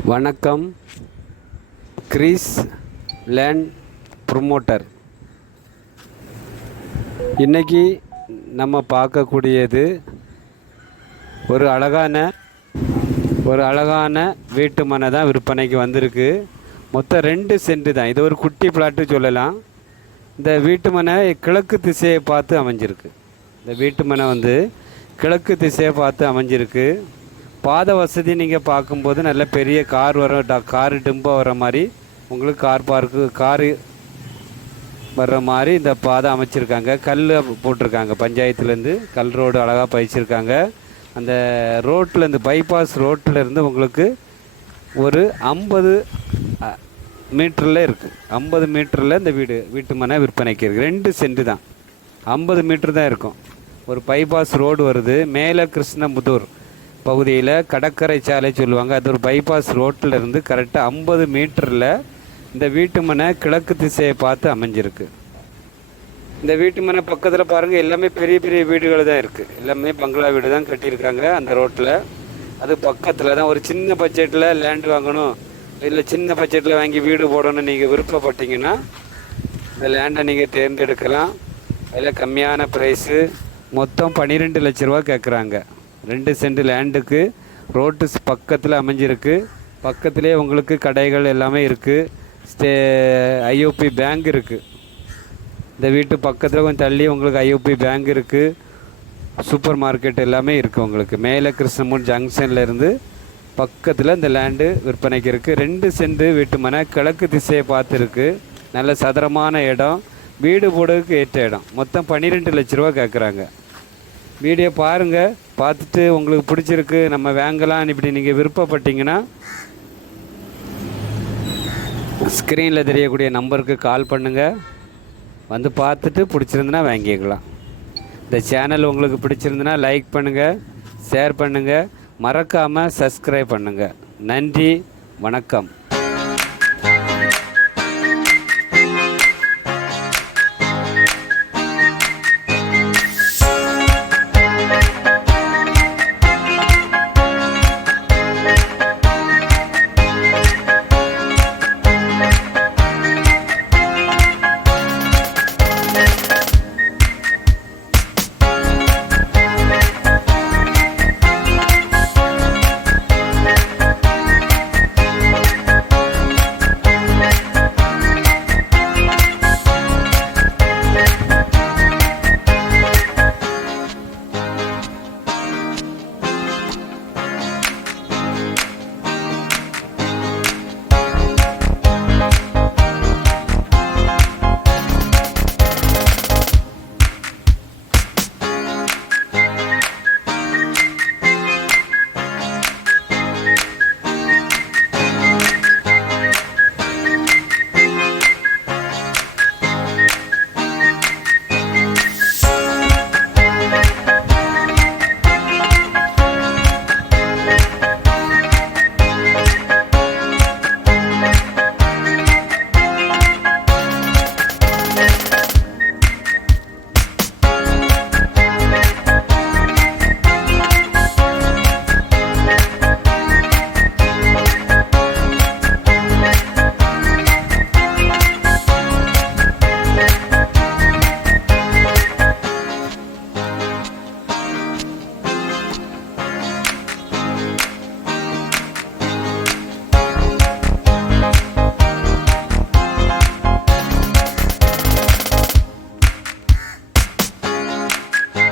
வணக்கம். Chris Land promoter. இன்னைக்கு நம்ம பார்க்கக்கூடியது ஒரு அழகான ஒரு அழகான வீட்டு மனை தான் விற்பனைக்கு வந்திருக்கு. மொத்தம் ரெண்டு சென்ட் தான். இது ஒரு குட்டி பிளாட்டு சொல்லலாம். இந்த வீட்டு மனை கிழக்கு திசையை பார்த்து அமைஞ்சிருக்கு. இந்த வீட்டு மனை வந்து கிழக்கு திசையை பார்த்து அமைஞ்சிருக்கு. பாத வசதி நீங்கள் பார்க்கும்போது நல்ல பெரிய கார் வர ட- காரு டிம்போ வர மாதிரி உங்களுக்கு கார் பார்க்கு காரு வர்ற மாதிரி இந்த பாதை அமைச்சிருக்காங்க. கல் போட்டிருக்காங்க. பஞ்சாயத்துலேருந்து கல் ரோடு அழகாக பயிச்சிருக்காங்க. அந்த ரோட்டில் இந்த பைபாஸ் ரோட்டில் இருந்து உங்களுக்கு ஒரு ஐம்பது மீட்டரில் இருக்குது ஐம்பது மீட்டரில் இந்த வீடு வீட்டு மனை விற்பனைக்கு இருக்குது ரெண்டு சென்ட் தான். ஐம்பது மீட்டர் தான் இருக்கும். ஒரு பைபாஸ் ரோடு வருது. மேலே கிருஷ்ணமுதூர். பகுதியில் கடற்கரை சாலை சொல்லுவாங்க. அது ஒரு பைபாஸ் ரோட்டில் இருந்து கரெக்டாக ஐம்பது மீட்டரில் இந்த வீட்டு மனை கிழக்கு திசையை பார்த்து அமைஞ்சிருக்கு. இந்த வீட்டு மனை பக்கத்தில் பாருங்கள் எல்லாமே பெரிய பெரிய வீடுகள் தான் இருக்குது எல்லாமே பங்களா வீடு தான் கட்டியிருக்காங்க அந்த ரோட்டில் அது பக்கத்தில் தான் ஒரு சின்ன பட்ஜெட்டில் லேண்ட் வாங்கணும். இல்லை சின்ன பட்ஜெட்டில் வாங்கி வீடு போடணும்னு நீங்கள் விருப்பப்பட்டீங்கன்னா இந்த லேண்டை நீங்கள் தேர்ந்தெடுக்கலாம். அதில் கம்மியான ப்ரைஸு மொத்தம் பன்னிரெண்டு லட்ச ரூபா கேட்குறாங்க ரெண்டு சென்ட் லேண்டுக்கு ரோட்டு பக்கத்தில் அமைஞ்சிருக்கு. பக்கத்திலே உங்களுக்கு கடைகள் எல்லாமே இருக்குது ஸ்டே ஐஓபி பேங்க் இருக்குது இந்த வீட்டு பக்கத்தில் கொஞ்சம் தள்ளி உங்களுக்கு ஐஓபி பேங்க் இருக்குது சூப்பர் மார்க்கெட் எல்லாமே இருக்குது உங்களுக்கு. மேலே கிருஷ்ணமூர் ஜங்ஷனில் இருந்து பக்கத்தில் இந்த லேண்டு விற்பனைக்கு இருக்குது ரெண்டு சென்ட் வீட்டு மனை கிழக்கு திசையை பார்த்துருக்கு. நல்ல சதுரமான இடம். வீடு போடுறதுக்கு ஏற்ற இடம். மொத்தம் பன்னிரெண்டு லட்ச ரூபா கேட்குறாங்க வீடியோ பாருங்கள் பார்த்துட்டு உங்களுக்கு பிடிச்சிருக்கு நம்ம வாங்கலாம். இப்படி நீங்கள் விருப்பப்பட்டீங்கன்னா ஸ்க்ரீனில் தெரியக்கூடிய நம்பருக்கு கால் பண்ணுங்கள் வந்து பார்த்துட்டு பிடிச்சிருந்துன்னா வாங்கிக்கலாம். இந்த சேனல் உங்களுக்கு பிடிச்சிருந்துன்னா லைக் பண்ணுங்கள் ஷேர் பண்ணுங்கள் மறக்காமல் சப்ஸ்கிரைப் பண்ணுங்கள் நன்றி வணக்கம்.